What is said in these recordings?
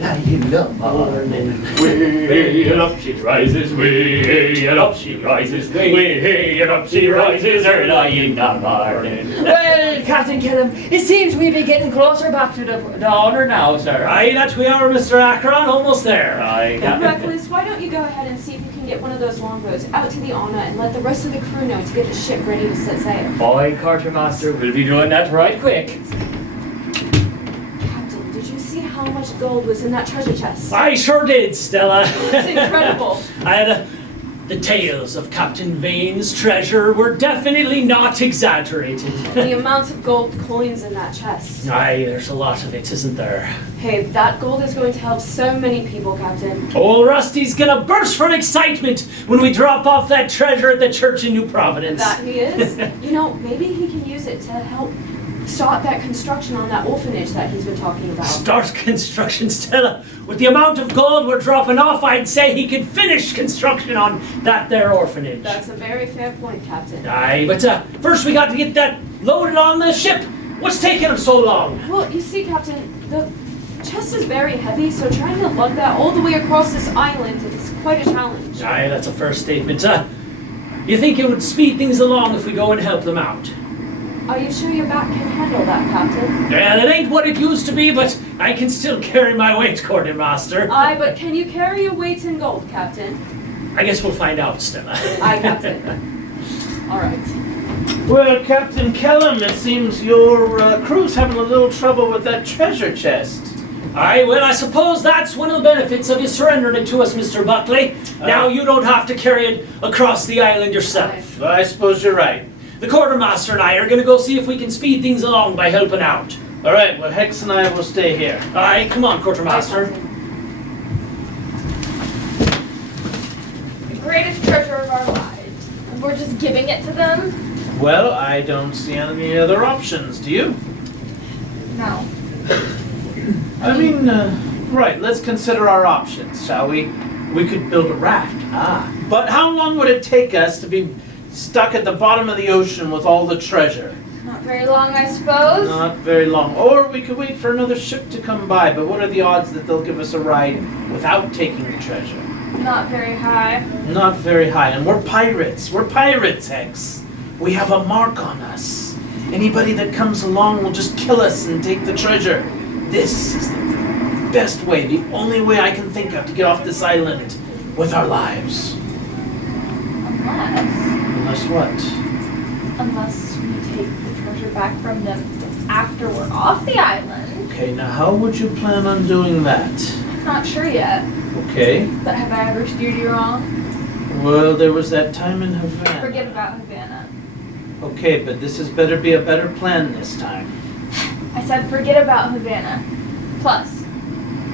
Light in the morning. Way and up she rises, way and up she rises, way and up she rises early in the morning. Well, Captain Killam, it seems we be getting closer back to the honour now, sir. Aye, that we are, Mr. Akron, almost there. Aye, Captain. Reckless, why don't you go ahead and see if you can get one of those longboats out to the Anna and let the rest of the crew know to get the ship ready to set sail. Boy, Quartermaster, we'll be doing that right quick. Captain, did you see how much gold was in that treasure chest? I sure did, Stella. It's incredible. The tales of Captain Vane's treasure were definitely not exaggerated. The amount of gold coins in that chest. Aye, there's a lot of it, isn't there? Hey, that gold is going to help so many people, Captain. Old Rusty's gonna burst from excitement when we drop off that treasure at the church in New Providence. That he is. You know, maybe he can use it to help start that construction on that orphanage that he's been talking about. Start construction, Stella. With the amount of gold we're dropping off, I'd say he could finish construction on that there orphanage. That's a very fair point, Captain. Aye, but first we got to get that loaded on the ship. What's taking him so long? Well, you see, Captain, the chest is very heavy, so trying to lug that all the way across this island is quite a challenge. Aye, that's a fair statement. You think it would speed things along if we go and help them out? Are you sure your back can handle that, Captain? Well, it ain't what it used to be, but I can still carry my weight, Quartermaster. Aye, but can you carry your weight in gold, Captain? I guess we'll find out, Stella. Aye, Captain. All right. Well, Captain Kellum, it seems your crew's having a little trouble with that treasure chest. Aye, well, I suppose that's one of the benefits of you surrendering it to us, Mr. Buckley. Now you don't have to carry it across the island yourself. Well, I suppose you're right. The quartermaster and I are going to go see if we can speed things along by helping out. All right, well, Hex and I will stay here. Aye, come on, quartermaster. The greatest treasure of our lives. And we're just giving it to them? Well, I don't see any other options, do you? No. I mean, right, let's consider our options, shall we? We could build a raft. But how long would it take us to be stuck at the bottom of the ocean with all the treasure? Not very long, I suppose. Not very long. Or we could wait for another ship to come by, but what are the odds that they'll give us a ride without taking the treasure? Not very high. Not very high. And we're pirates. We're pirates, Hex. We have a mark on us. Anybody that comes along will just kill us and take the treasure. This is the best way, the only way I can think of to get off this island with our lives. Unless what? Unless we take the treasure back from them after we're off the island. Okay, now how would you plan on doing that? Not sure yet. Okay. But have I ever steered you wrong? Well, there was that time in Havana. Forget about Havana. Okay, but this has better be a better plan this time. I said forget about Havana. Plus,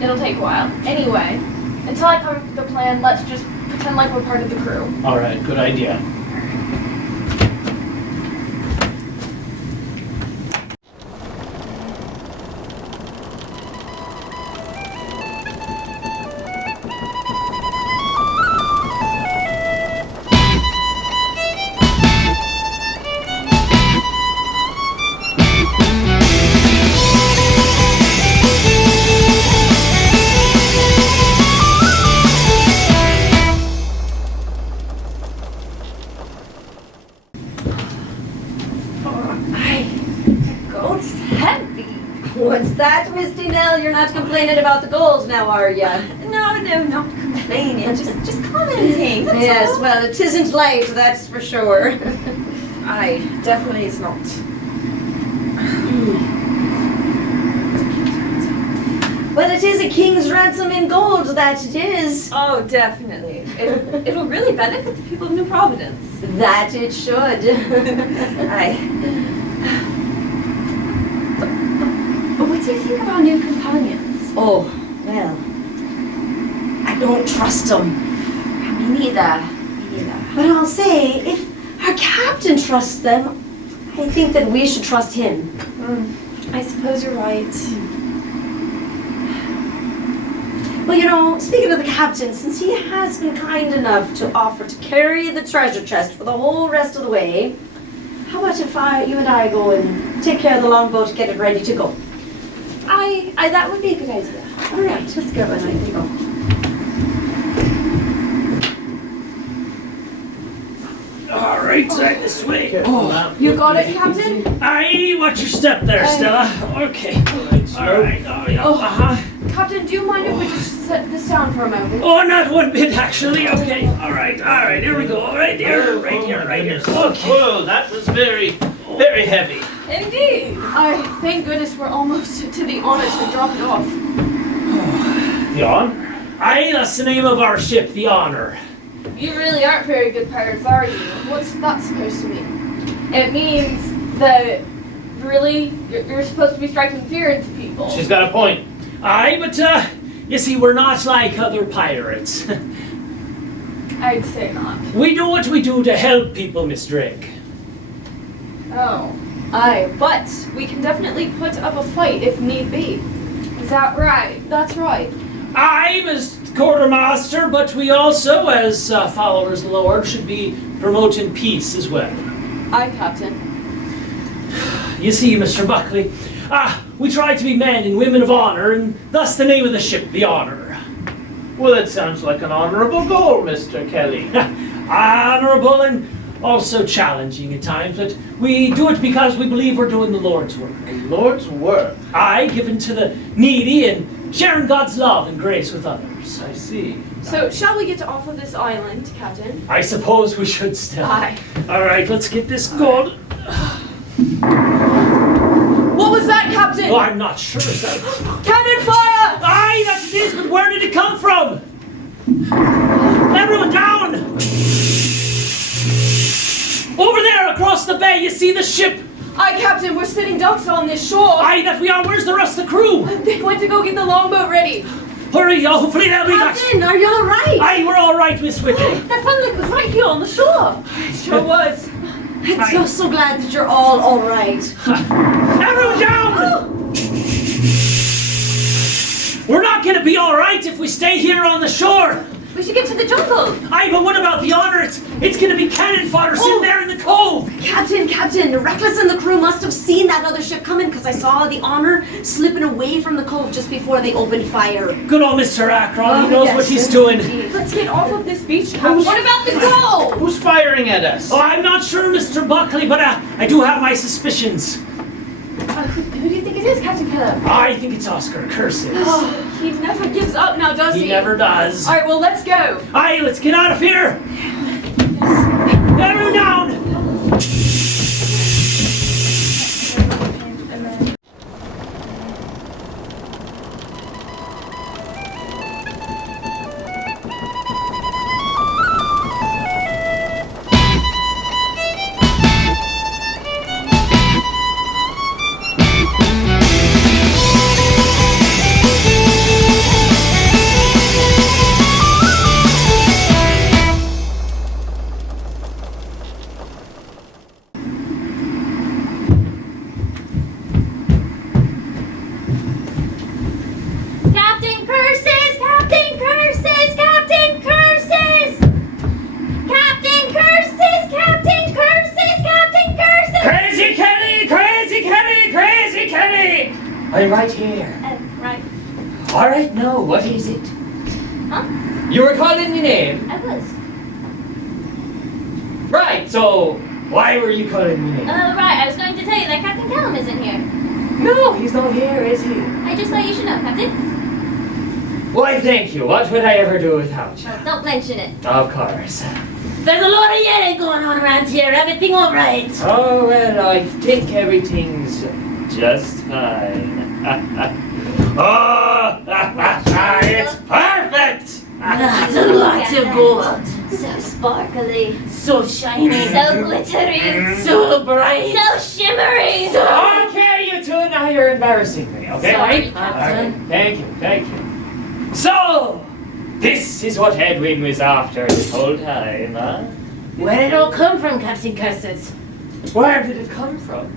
it'll take a while. Anyway, until I come up with a plan, let's just pretend like we're part of the crew. All right, good idea. What's that, Misty Nell? You're not complaining about the gold now, are ya? No, not complaining. Just commenting. That's Yes, all. well, it isn't light, that's for sure. Aye, definitely is not. Well, it is a king's ransom in gold, that it is. Oh, definitely. It'll really benefit the people of New Providence. That it should. Aye. But what do you think of our new companions? Oh, well, I don't trust them. Me neither. But I'll say, if our captain trusts them, I think that we should trust him. I suppose you're right. Well, you know, speaking of the captain, since he has been kind enough to offer to carry the treasure chest for the whole rest of the way, how about if you and I go and take care of the longboat, get it ready to go? That would be a good idea. All right, let's go, and I can go. All right, this way. You got it, Captain? Aye, watch your step there, Stella. Okay. All right. Captain, do you mind if we just set this down for a moment? Oh, not one bit, actually. Okay. All right. Here we go. Right here. Okay. Oh, that was very, very heavy. Indeed. Thank goodness we're almost to the honor to drop it off. The honor? Aye, that's the name of our ship, the Honor. You really aren't very good pirates, are you? What's that supposed to mean? It means that really you're supposed to be striking fear into people. She's got a point. Aye, but you see, we're not like other pirates. I'd say not. We do what we do to help people, Miss Drake. Oh. Aye, but we can definitely put up a fight if need be. Is that right? That's right. I'm as quartermaster, but we also, as followers of the Lord, should be promoting peace as well. Aye, Captain. You see, Mr. Buckley, we try to be men and women of honor, and thus the name of the ship, the Honor. Well, that sounds like an honorable goal, Mr. Kelly. Honorable and also challenging at times, but we do it because we believe we're doing the Lord's work. Lord's work. Aye, given to the needy and sharing God's love and grace with others. I see. So, shall we get off of this island, Captain? I suppose we should still. Aye. All right, let's get this gold. What was that, Captain? Oh, I'm not sure. Is that... Cannon fire! Aye, that it is, but where did it come from? Everyone down! Over there, across the bay, you see the ship? Aye, Captain, we're sitting ducks on this shore. Aye, that we are. Where's the rest of the crew? They went to go get the longboat ready. Hurry, hopefully they'll be back. Captain, are you all right? Aye, we're all right, Miss Whitley. That sounded like it was right here on the shore. It sure was. I'm just so glad that you're all right. Everyone down! We're not gonna be all right if we stay here on the shore. We should get to the jungle. Aye, but what about the Honor? It's gonna be cannon fodder sitting there in the cove. Captain, Reckless and the crew must have seen that other ship coming because I saw the Honor slipping away from the cove just before they opened fire. Good old Mr. Akron, he knows yes, what he's doing. Let's get off of this beach, Captain. What about the goal? Who's firing at us? Oh, I'm not sure, Mr. Buckley, but I do have my suspicions. Who do you think it is, Captain Keller? I think it's Oscar Cursed. Oh, he never gives up now, does he? He never does. All right, well, let's go. Aye, let's get out of here. Everyone down. Captain Curses! Captain Curses! Captain Curses! Captain Curses! Captain Curses! Captain Curses! Crazy Kelly! Crazy Kelly! Crazy Kelly! I'm right here. Right. All right, now, what is it? Huh? You were calling your name? I was. Right, so why were you calling your name? Right, I was going to tell you that Captain Callum isn't here. No, he's not here, is he? I just thought you should know, Captain. Why, thank you. What would I ever do without you? Don't mention it. Of course. There's a lot of yelling going on around here. Everything all right? Oh, well, I think everything's just fine. Oh, it's perfect! Lots and lots of gold. So sparkly. So shiny. So glittery. So bright. So shimmery. Okay, you two, now you're embarrassing me, okay? Sorry, Captain. Okay, thank you. So, this is what Edwin was after this whole time, huh? Where did it all come from, Captain Curses? Where did it come from?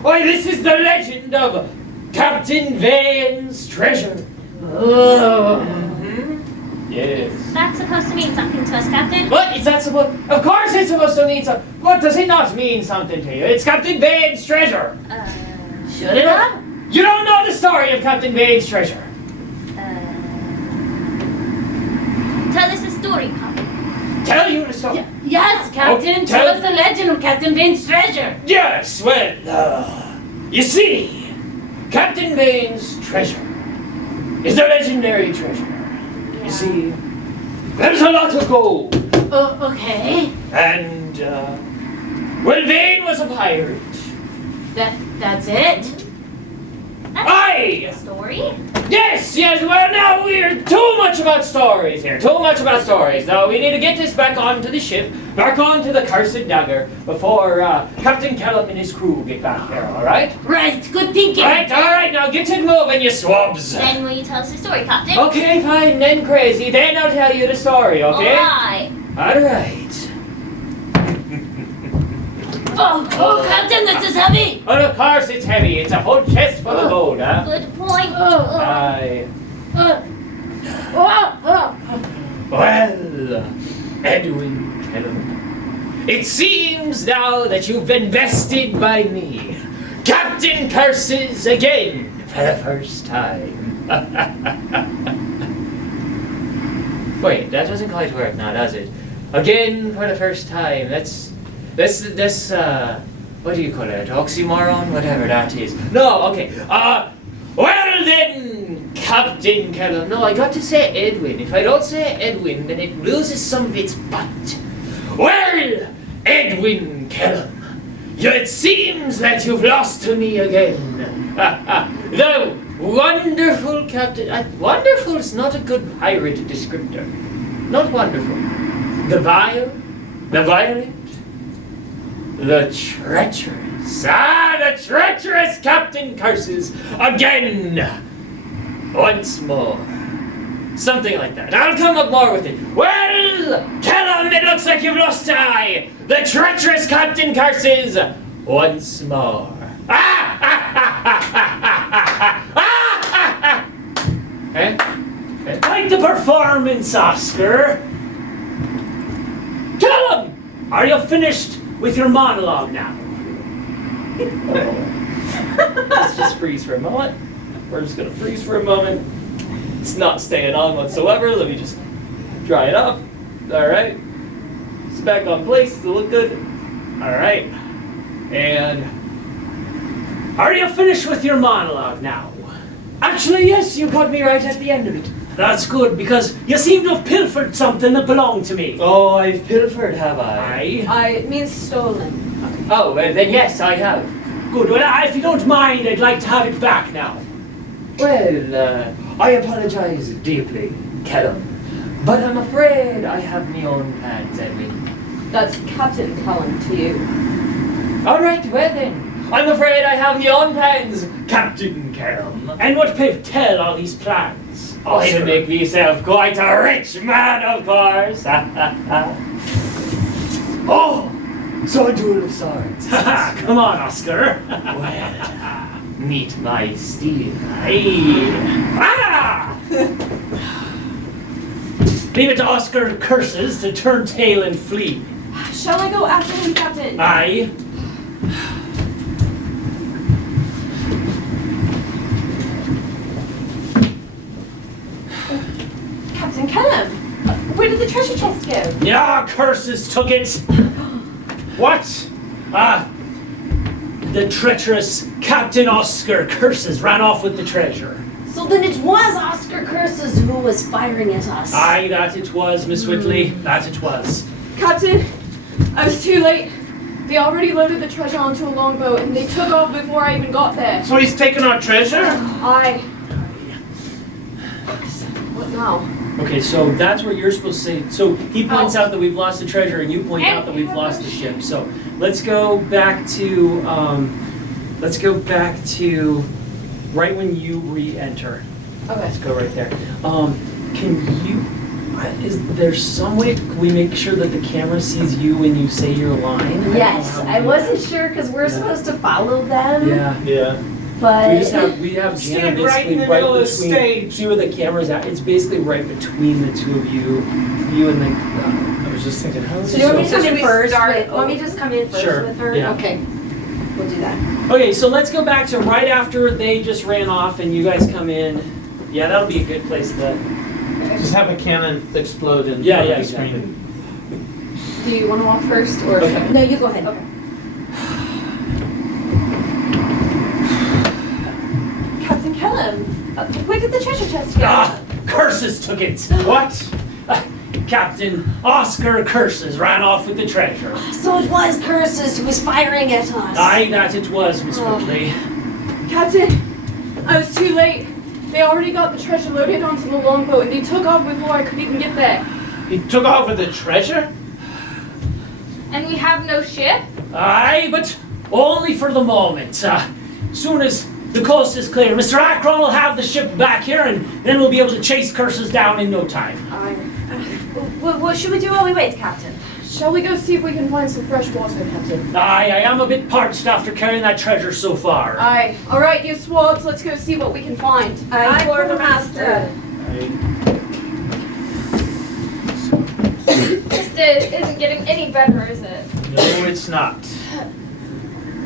Why, this is the legend of Captain Vane's treasure. Oh. Yes. That's supposed to mean something to us, Captain. What? Is that supposed? Of course it's supposed to mean something. What does it not mean something to you? It's Captain Vane's treasure. Should it have? You don't know the story of of Captain Vane's treasure? Tell us a story, Captain. Tell you the story. Yes, Captain. Oh, Tell us the legend of Captain Vane's treasure. Yes, well, you see, Captain Vane's treasure is a legendary treasure. Yeah. You see, there's a lot of gold. Okay. And, well, Vane was a pirate. That's it? Aye! A story? Yes, well, now we're too much about stories here. Too much about stories. Now, we need to get this back onto the ship, back onto the Cursed Dagger, before Captain Callum and his crew get back there, alright? Right. Good thinking. Right, alright, now get it moving, you swabs. Then will you tell us the story, Captain? Okay, fine, then crazy. Then I'll tell you the story, okay? Alright. Alright. Oh, Captain, this is heavy. Well, of course it's heavy. It's a whole chest full of gold, huh? Good point. Aye. Well, Edwin Kellum, it seems now that you've been bested by me. Captain Curses again for the first time. Wait, that doesn't quite work now, does it? Again for the first time. That's what do you call it? Oxymoron? Whatever that is. No, okay. Well then, Captain Kellum. No, I got to say Edwin. If I don't say Edwin, then it loses some of its bite. Well, Edwin Kellum, it seems that you've lost to me again. The wonderful Captain... wonderful's not a good pirate descriptor. Not wonderful. The vile, the violent, the treacherous. The treacherous Captain Curses again. Once more. Something like that. I'll come up more with it. Well, Callum, it looks like you've lost an eye. The treacherous Captain Curses once more. Eh? Like the performance, Oscar. Callum! Are you finished with your monologue now? Let's just freeze for a moment. We're just gonna freeze for a moment. It's not staying on whatsoever. Let me just dry it off. Alright. It's back on place. Does it look good? Alright. And are you finished with your monologue now? Actually, yes, you got me right at the end of it. That's good, because you seem to have pilfered something that belonged to me. Oh, I've pilfered, have I? It means stolen. Oh, well, then yes, I have. Good. Well, if you don't mind, I'd like to have it back now. Well, I apologize deeply, Callum. But I'm afraid I have my own plans, Edwin. That's Captain Callum to you. Alright, well then. I'm afraid I have my own plans, Captain Callum. And what pip tell all these plans? Oh, to make myself quite a rich man, of course. Oh, so a duel of swords. Come on, Oscar. Well, meet my steel. Hey. Leave it to Oscar Curses to turn tail and flee. Shall I go after him, Captain? Aye. Captain Callum, where did the treasure chest go? Yeah, Curses took it. What? The treacherous Captain Oscar Curses ran off with the treasure. So then it was Oscar Curses who was firing at us. Aye, that it was, Miss Whitley. That it was. Captain, I was too late. They already loaded the treasure onto a longboat and they took off before I even got there. So he's taking our treasure? What now? Okay, so that's what you're supposed to say. So he points out that we've lost the treasure, and you point out that we've lost the ship. So let's go back to right when you re-enter. Okay. Let's go right there. Can you? Is there some way we make sure that the camera sees you when you say your line? Yes, I wasn't sure because we're supposed to follow them. Yeah. But we have Jana Stand right in basically the middle of the between. stage. See where the camera's at? It's basically right between the two of you. You and the. I was just thinking, how is so you want me to this? come in first? start- Want me to just come in first Sure, with her? yeah. Okay. we'll do that. Okay, so let's go back to right after they just ran off and you guys come in. Yeah, that'll be a good place to. Just have a cannon explode in Yeah, front yeah, of the exactly. screen. Do you want to walk first, or? Okay. No, you go ahead. Okay. Captain Kellum, where did the treasure chest go? Ah, Curses took it. What? Captain Oscar Curses ran off with the treasure. So it was Curses who was firing at us. Aye, that it was, Miss Oh. Woodley. Captain, I was too late. They already got the treasure loaded onto the longboat, and they took off before I could even get there. He took off with the treasure? And we have no ship? Aye, but only for the moment. Soon as the coast is clear, Mr. Akron will have the ship back here, and then we'll be able to chase Curses down in no time. What should we do while we wait, Captain? Shall we go see if we can find some fresh water, Captain? Aye, I am a bit parched after carrying that treasure so far. Aye. All right, you swads, let's go see what we can find. Aye, quartermaster. This isn't getting any better, is it? No, it's not.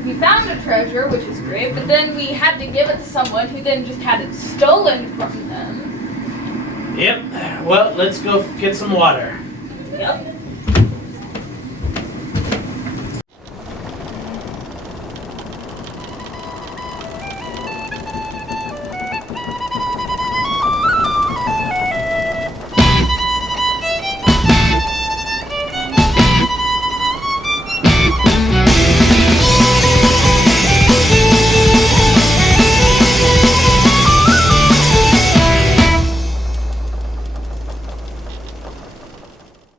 We found a treasure, which is great, but then we had to give it to someone who then just had it stolen from them. Yep. Well, let's go get some water. Yep.